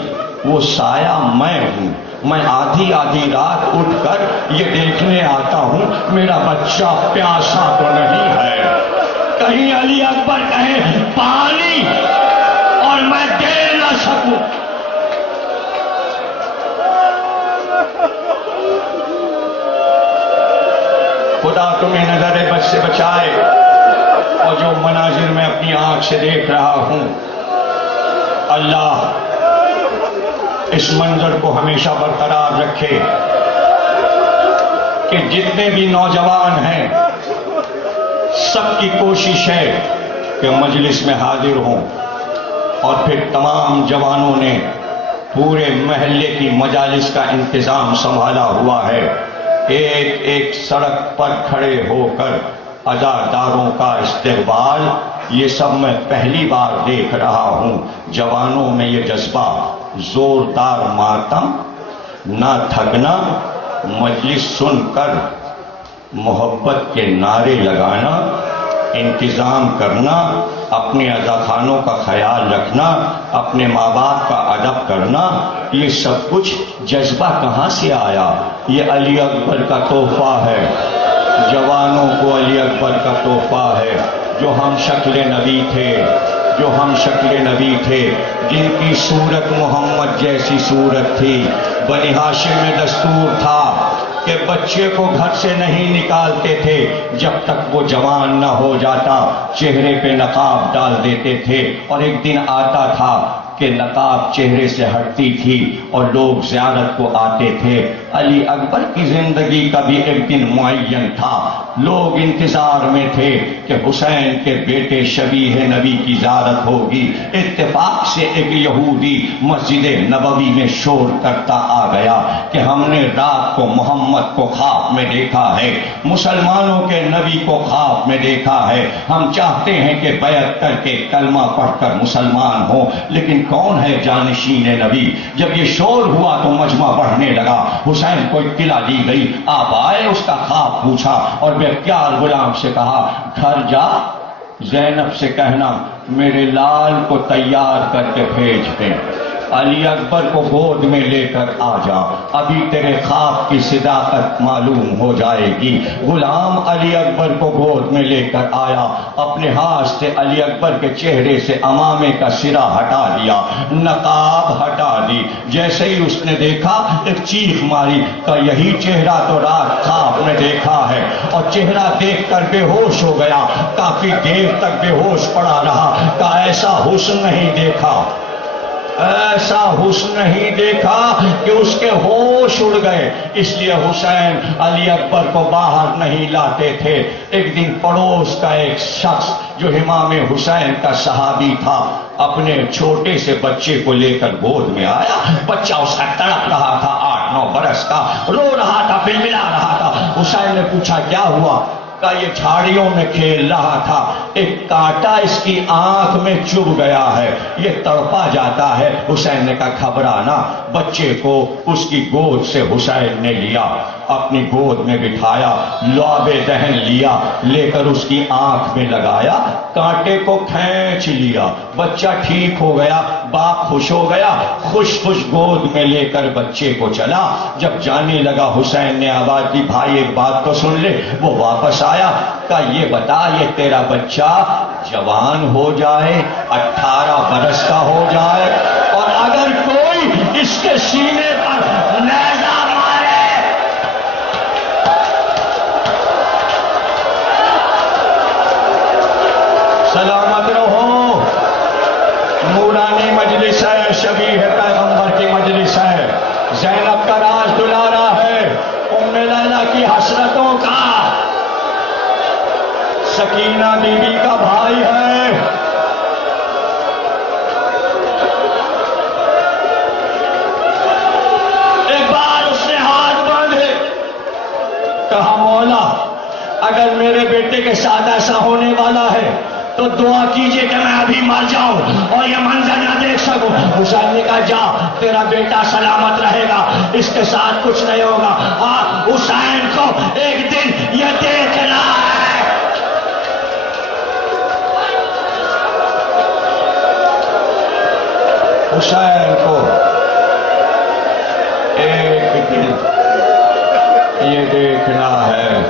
وہ سایہ میں ہوں، میں آدھی آدھی رات اٹھ کر یہ دیکھنے آتا ہوں میرا بچہ پیاسا تو نہیں ہے، کہیں علی اکبر کہے پانی اور میں دے نہ سکوں۔ خدا تمہیں نظر بد سے بچائے، اور جو مناظر میں اپنی آنکھ سے دیکھ رہا ہوں، اللہ اس منظر کو ہمیشہ برقرار رکھے کہ جتنے بھی نوجوان ہیں سب کی کوشش ہے کہ مجلس میں حاضر ہوں، اور پھر تمام جوانوں نے پورے محلے کی مجالس کا انتظام سنبھالا ہوا ہے، ایک ایک سڑک پر کھڑے ہو کر عزاداروں کا استقبال، یہ سب میں پہلی بار دیکھ رہا ہوں۔ جوانوں میں یہ جذبہ، زوردار ماتم، نہ تھکنا، مجلس سن کر محبت کے نعرے لگانا، انتظام کرنا، اپنے عزاخانوں کا خیال رکھنا، اپنے ماں باپ کا ادب کرنا، یہ سب کچھ جذبہ کہاں سے آیا؟ یہ علی اکبر کا تحفہ ہے، جوانوں کو علی اکبر کا تحفہ ہے، جو ہم شکل نبی تھے، جو ہم شکل نبی تھے، جن کی صورت محمد جیسی صورت تھی۔ بنی ہاشم میں دستور تھا کہ بچے کو گھر سے نہیں نکالتے تھے جب تک وہ جوان نہ ہو جاتا، چہرے پہ نقاب ڈال دیتے تھے، اور ایک دن آتا تھا کہ نقاب چہرے سے ہٹتی تھی اور لوگ زیارت کو آتے تھے۔ علی اکبر کی زندگی کا بھی ایک دن معین تھا، لوگ انتظار میں تھے کہ حسین کے بیٹے شبیہ نبی کی زیارت ہوگی۔ اتفاق سے ایک یہودی مسجد نبوی میں شور کرتا آ گیا کہ ہم نے رات کو محمد کو خواب میں دیکھا ہے، مسلمانوں کے نبی کو خواب میں دیکھا ہے، ہم چاہتے ہیں کہ بیعت کر کے کلمہ پڑھ کر مسلمان ہوں، لیکن کون ہے جانشین نبی؟ جب یہ شور ہوا تو مجمع بڑھنے لگا، حسین کو اطلاع دی گئی، آپ آئے، اس کا خواب پوچھا اور بے اختیار غلام سے کہا گھر جا، زینب سے کہنا میرے لال کو تیار کر کے بھیج دیں، علی اکبر کو گود میں لے کر آ جا، ابھی تیرے خواب کی صداقت معلوم ہو جائے گی۔ غلام علی اکبر کو گود میں لے کر آیا، اپنے ہاتھ سے علی اکبر کے چہرے سے عمامے کا سرا ہٹا دیا، نقاب ہٹا دی۔ جیسے ہی اس نے دیکھا ایک چیخ ماری کہ یہی چہرہ تو رات خواب میں دیکھا ہے، اور چہرہ دیکھ کر بے ہوش ہو گیا، کافی دیر تک بے ہوش پڑا رہا، کہ ایسا حسن نہیں دیکھا، ایسا حسن نہیں دیکھا کہ اس کے ہوش اڑ گئے۔ اس لیے حسین علی اکبر کو باہر نہیں لاتے تھے۔ ایک دن پڑوس کا ایک شخص جو امام حسین کا صحابی تھا اپنے چھوٹے سے بچے کو لے کر گود میں آیا، بچہ اس کا تڑپ رہا تھا، 8-9 برس کا، رو رہا تھا، بلبلا رہا تھا۔ حسین نے پوچھا کیا ہوا؟ کا یہ جھاڑیوں میں کھیل رہا تھا، ایک کانٹا اس کی آنکھ میں چبھ گیا ہے، یہ تڑپا جاتا ہے۔ حسین نے کہا گھبرانا، بچے کو اس کی گود سے حسین نے لیا، اپنی گود میں بٹھایا، لعاب دہن لیا، لے کر اس کی آنکھ میں لگایا، کانٹے کو کھینچ لیا، بچہ ٹھیک ہو گیا، باپ خوش ہو گیا، خوش خوش گود میں لے کر بچے کو چلا۔ جب جانے لگا حسین نے آواز دی بھائی ایک بات تو سن لے۔ وہ واپس آیا، کہا یہ بتا یہ تیرا بچہ جوان ہو جائے، 18 برس کا ہو جائے، اور اگر کوئی اس کے سینے پر نیزہ مارے، سلامت رہو، نورانی مجلس ہے، شبیہ پیغمبر کی مجلس ہے، زینب کا راز دلارا ہے، ام لیلا کی حسرتوں کا، سکینہ بی بی کا بھائی ہے۔ ایک بار اس نے ہاتھ باندھے، کہا مولا اگر میرے بیٹے کے ساتھ ایسا ہونے والا ہے تو دعا کیجئے کہ میں ابھی مر جاؤں اور یہ منظر نہ دیکھ سکوں۔ حسین نے کہا جا، تیرا بیٹا سلامت رہے گا، اس کے ساتھ کچھ نہیں ہوگا۔ ہاں حسین کو ایک دن یہ دیکھنا ہے۔ حسین کو ایک دن یہ دیکھنا ہے۔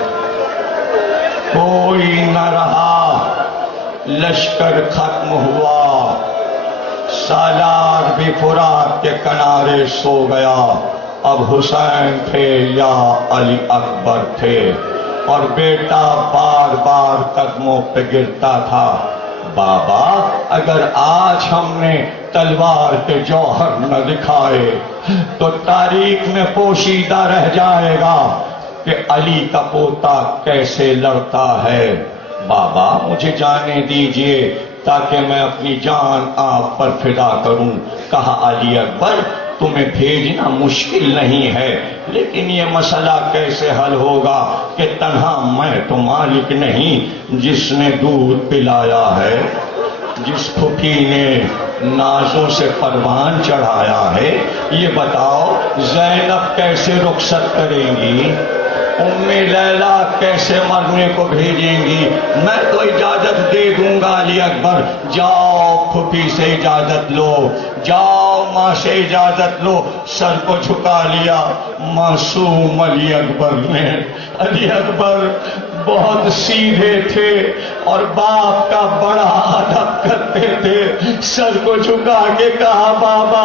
کوئی نہ رہا، لشکر ختم ہوا، سالار بھی فرات کے کنارے سو گیا۔ اب حسین تھے یا علی اکبر تھے، اور بیٹا بار بار قدموں پہ گرتا تھا۔ بابا اگر آج ہم نے تلوار کے جوہر نہ دکھائے تو تاریخ میں پوشیدہ رہ جائے گا کہ علی کا پوتا کیسے لڑتا ہے۔ بابا مجھے جانے دیجئے تاکہ میں اپنی جان آپ پر فدا کروں۔ کہا علی اکبر تمہیں بھیجنا مشکل نہیں ہے، لیکن یہ مسئلہ کیسے حل ہوگا کہ تنہا میں تو مالک نہیں، جس نے دودھ پلایا ہے، جس پھوپھی نے نازوں سے پروان چڑھایا ہے، یہ بتاؤ زینب کیسے رخصت کریں گی؟ ام لیلا کیسے مرنے کو بھیجیں گی؟ میں تو اجازت دے دوں گا علی اکبر، جاؤ پھوپھی سے اجازت لو، جاؤ ماں سے اجازت لو۔ سر کو جھکا لیا معصوم علی اکبر نے۔ علی اکبر بہت سیدھے تھے اور باپ کا بڑا ادب کرتے تھے۔ سر کو جھکا کے کہا بابا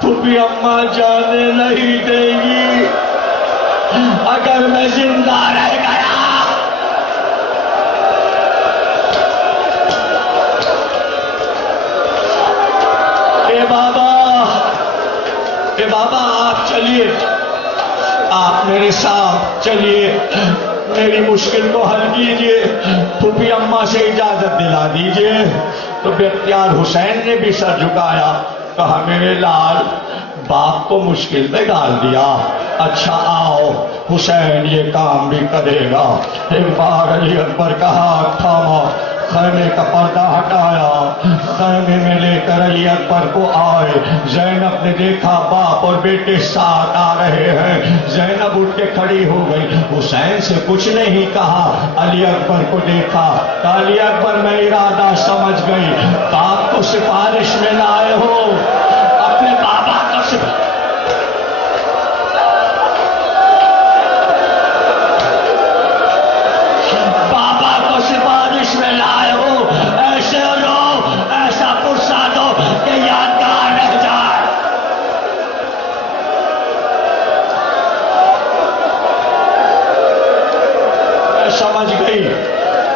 پھوپھی اماں جانے نہیں دیں گی، اگر میں زندہ رہ گیا اے بابا آپ چلیے، آپ میرے ساتھ چلیے، میری مشکل کو حل کیجئے، پھوپھی اماں سے اجازت دلا دیجئے۔ تو بختیار حسین نے بھی سر جھکایا، کہا میرے لال باپ کو مشکل میں ڈال دیا، اچھا آؤ حسین یہ کام بھی کرے گا۔ ایک بار علی اکبر کا ہاتھ تھاما، خیمے کا پردہ ہٹایا، خیمے میں لے کر علی اکبر کو آئے۔ زینب نے دیکھا باپ اور بیٹے ساتھ آ رہے ہیں، زینب اٹھ کے کھڑی ہو گئی، حسین سے کچھ نہیں کہا، علی اکبر کو دیکھا، کہا علی اکبر میں ارادہ سمجھ گئی، باپ کو سفارش میں لائے ہو، اپنے بابا کو سفارش میں لائے ہو، ایسے رو، ایسا پرسا دو کہ یادگار رہ جائے۔ میں سمجھ گئی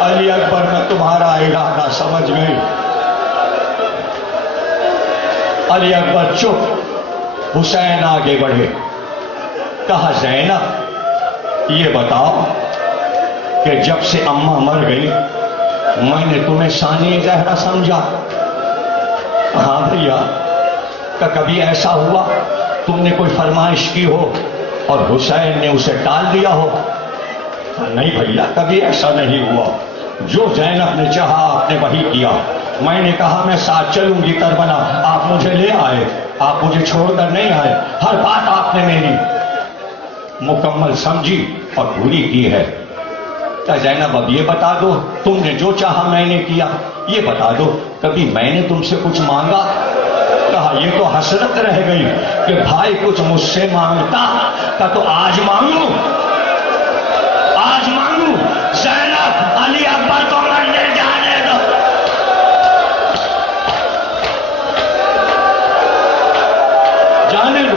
علی اکبر، میں تمہارا ارادہ سمجھ گئی۔ علی اکبر چپ، حسین آگے بڑھے، کہا زینب یہ بتاؤ کہ جب سے اماں مر گئی میں نے تمہیں ثانی زہرا سمجھا؟ ہاں بھیا، کہ کبھی ایسا ہوا تم نے کوئی فرمائش کی ہو اور حسین نے اسے ٹال دیا ہو؟ نہیں بھیا، کبھی ایسا نہیں ہوا، جو زینب نے چاہا آپ نے وہی کیا۔ میں نے کہا میں ساتھ چلوں گی کربلا، آپ مجھے لے آئے، آپ مجھے چھوڑ کر نہیں آئے، ہر بات آپ نے میری مکمل سمجھی اور پوری کی ہے۔ کہ زینب اب یہ بتا دو، تم نے جو چاہا میں نے کیا، یہ بتا دو کبھی میں نے تم سے کچھ مانگا؟ کہا یہ تو حسرت رہ گئی کہ بھائی کچھ مجھ سے مانگتا، کہ تو آج مانگوں، آج مانگوں۔ زینب علی اکبر کو مرنے جانے دو۔ جانے دو۔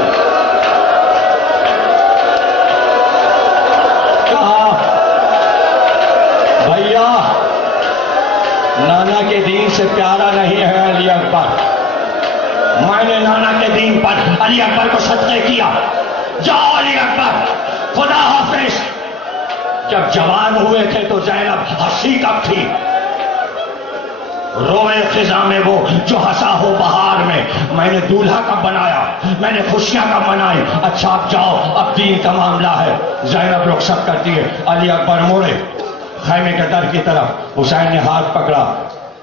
کہا بھیا نانا کے دین سے پیارا نہیں ہے علی اکبر، میں نے نانا کے دین پر علی اکبر کو صدقے کیا، جاؤ علی اکبر، خدا حافظ۔ جب جوان ہوئے تھے تو زینب ہنسی کب تھی؟ روئے خزاں میں وہ جو ہنسا ہو بہار میں نے دولہا کب بنایا، میں نے خوشیاں کب منائی؟ اچھا اب جاؤ، اب دین کا معاملہ ہے۔ زینب رخصت کرتی ہے، علی اکبر موڑے خیمے کے در کی طرف، حسین نے ہاتھ پکڑا،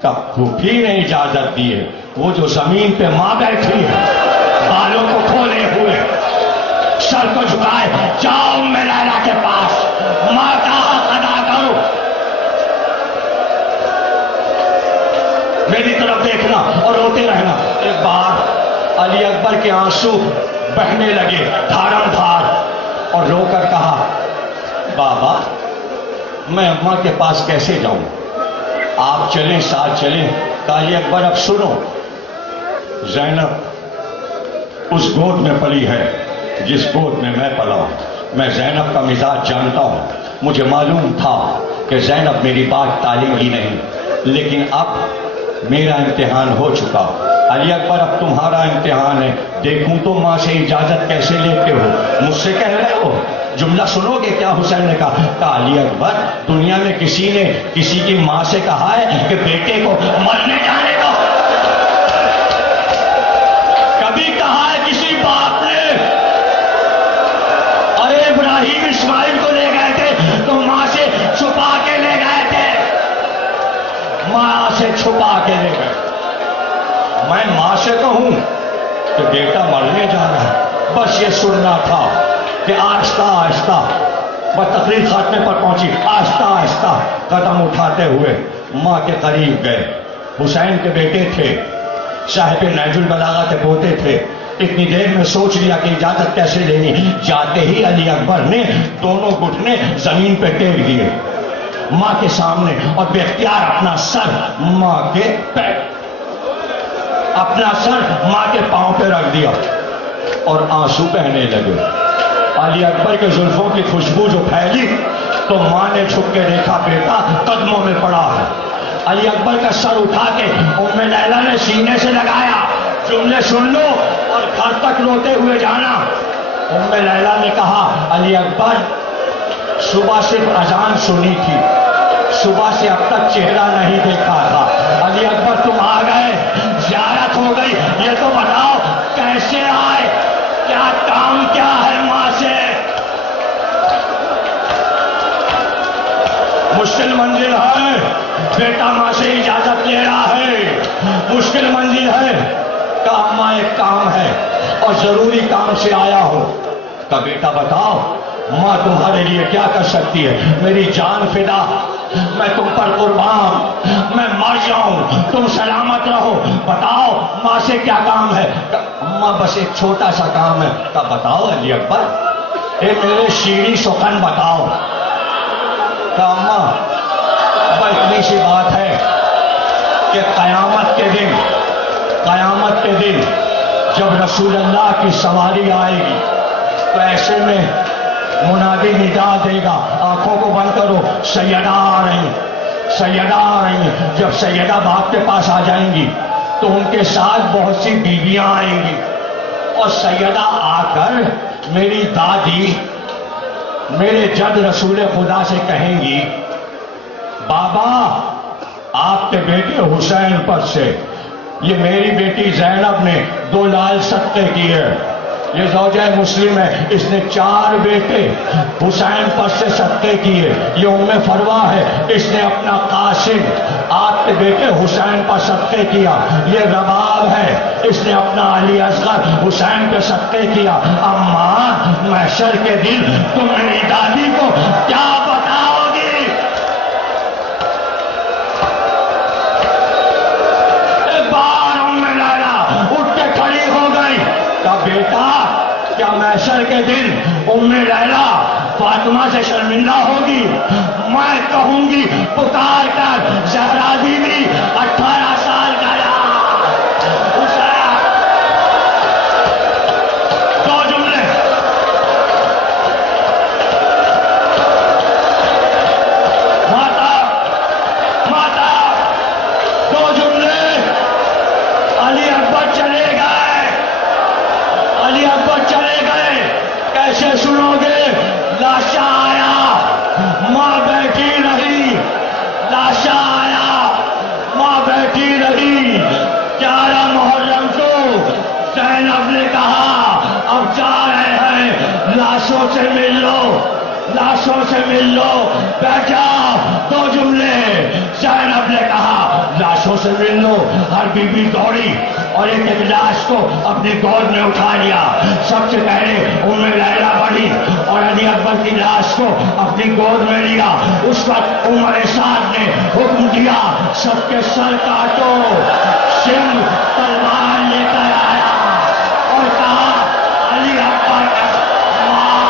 کہ پھوپھی نے اجازت دی ہے، وہ جو زمین پہ ماں بیٹھی ہے بالوں کو کھولے ہوئے، سر کو جھکائے، جاؤ ام لیلا کے پاس، ماں کا حق ادا کرو، میری طرف دیکھنا اور روتے رہنا۔ ایک بار علی اکبر کے آنسو بہنے لگے دھارم دھار، اور رو کر کہا بابا میں اماں کے پاس کیسے جاؤں، آپ چلیں ساتھ چلیں۔ کہا علی اکبر اب سنو، زینب اس گود میں پلی ہے جس گود میں میں پلا ہوں، میں زینب کا مزاج جانتا ہوں، مجھے معلوم تھا کہ زینب میری بات ٹالیں گی نہیں، لیکن اب میرا امتحان ہو چکا۔ علی اکبر اب تمہارا امتحان ہے، دیکھوں تو ماں سے اجازت کیسے لیتے ہو، مجھ سے کہہ رہے ہو، جملہ سنو گے کیا حسین نے کہا؟ کہا علی اکبر دنیا میں کسی نے کسی کی ماں سے کہا ہے کہ بیٹے کو مرنے جانے دو؟ کبھی کہا ہے کسی باپ نے؟ ارے ابراہیم اسماعیل کو لے گئے تھے تو ماں سے چھپا کے لے گئے تھے، ماں سے چھپا کے لے گئے، میں ماں سے کہوں کہ بیٹا مرنے جا رہا ہے، بس یہ سننا تھا کہ آہستہ آہستہ بس تقریر خاتمے پر پہنچی، آہستہ آہستہ قدم اٹھاتے ہوئے ماں کے قریب گئے۔ حسین کے بیٹے تھے، صاحب نہج البلاغہ کے پوتے تھے۔ اتنی دیر میں سوچ لیا کہ اجازت کیسے لینی، جاتے ہی علی اکبر نے دونوں گھٹنے زمین پہ ٹیک دیے ماں کے سامنے، اور بے اختیار اپنا سر ماں کے پاؤں پہ رکھ دیا اور آنسو بہنے لگے۔ علی اکبر کے زلفوں کی خوشبو جو پھیلی تو ماں نے جھک کے دیکھا بیٹا قدموں میں پڑا ہے۔ علی اکبر کا سر اٹھا کے ام لیلا نے سینے سے لگایا، جملے سن لو اور گھر تک روتے ہوئے جانا۔ ام لیلا نے کہا علی اکبر صبح صرف اذان سنی تھی، صبح سے اب تک چہرہ نہیں دیکھا تھا، علی اکبر تم آ گئے، زیارت ہو گئی، یہ تو بتاؤ کیسے آئے، کیا کام کیا ہے ماں سے؟ مشکل منزل ہے، بیٹا ماں سے اجازت لے رہا ہے، مشکل منزل ہے کہ اماں ایک کام ہے اور ضروری کام سے آیا ہو۔ کہ بیٹا بتاؤ ماں تمہارے لیے کیا کر سکتی ہے؟ میری جان فدا، میں تم پر قربان، میں مر جاؤں تم سلامت رہو، بتاؤ ماں سے کیا کام ہے؟ اماں بس ایک چھوٹا سا کام ہے۔ کہ بتاؤ علی اکبر، اے میرے شیریں سخن بتاؤ۔ کہ اماں بس اتنی سی بات ہے کہ قیامت کے دن جب رسول اللہ کی سواری آئے گی تو ایسے میں منادی ندا دے گا، آنکھوں کو بند کرو، سیدہ آ رہی ہیں۔ جب سیدہ باپ کے پاس آ جائیں گی تو ان کے ساتھ بہت سی بیویاں آئیں گی، اور سیدہ آ کر میری دادی میرے جد رسول خدا سے کہیں گی بابا آپ کے بیٹے حسین پر سے یہ میری بیٹی زینب نے 2 لال صدقے کیے، یہ زوجہ مسلم ہے، اس نے 4 بیٹے حسین پر سے صدقے کیے، یہ ام فروا ہے، اس نے اپنا قاسم آپ کے بیٹے حسین پر صدقے کیا، یہ رباب ہے، اس نے اپنا علی اصغر حسین پہ صدقے کیا۔ اماں محشر کے دن تم میری دادی کو کیا بتاؤ گی؟ ایک بار ام لیلا اٹھ کے کھڑی ہو گئی، کہا بیٹا کیا محشر کے دن ام لیلا فاطمہ سے شرمندہ ہوگی؟ میں کہوں گی پکار کر زہرا بیوی 18 سال کا دو جملے ماتا 2 جملے علی اکبر چلے گئے، کیسے سنو گے؟ لاشا آیا ماں بیٹھی رہی، لاشا آیا ماں بیٹھی رہی۔ 11 محرم کو زینب نے کہا اب جا رہے ہیں، لاشوں سے مل لو، بیٹھ جاؤ۔ 2 جملے زینب نے کہا لاشوں سے مل لو، ہر بیوی دوڑی اور ایک لاش کو اپنی گود میں اٹھا لیا۔ سب سے پہلے ام لیلا بڑھی اور علی اکبر کی لاش کو اپنی گود میں لیا۔ اس وقت عمر سعد نے حکم دیا سب کے سر کاٹو، سنگ تلوار لے کر آیا اور کہا علی اکبر کا ماں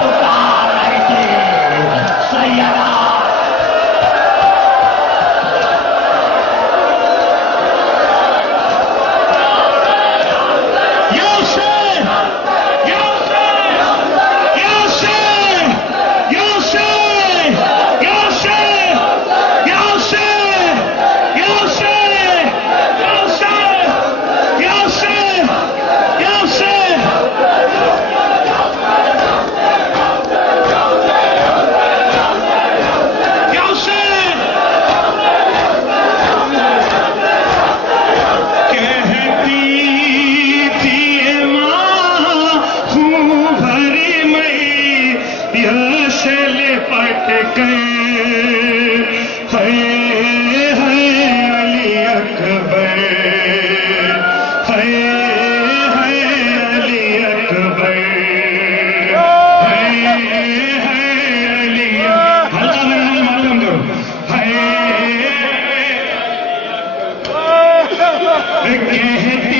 پکار رہی تھی، سیدہ Yosef! کہتے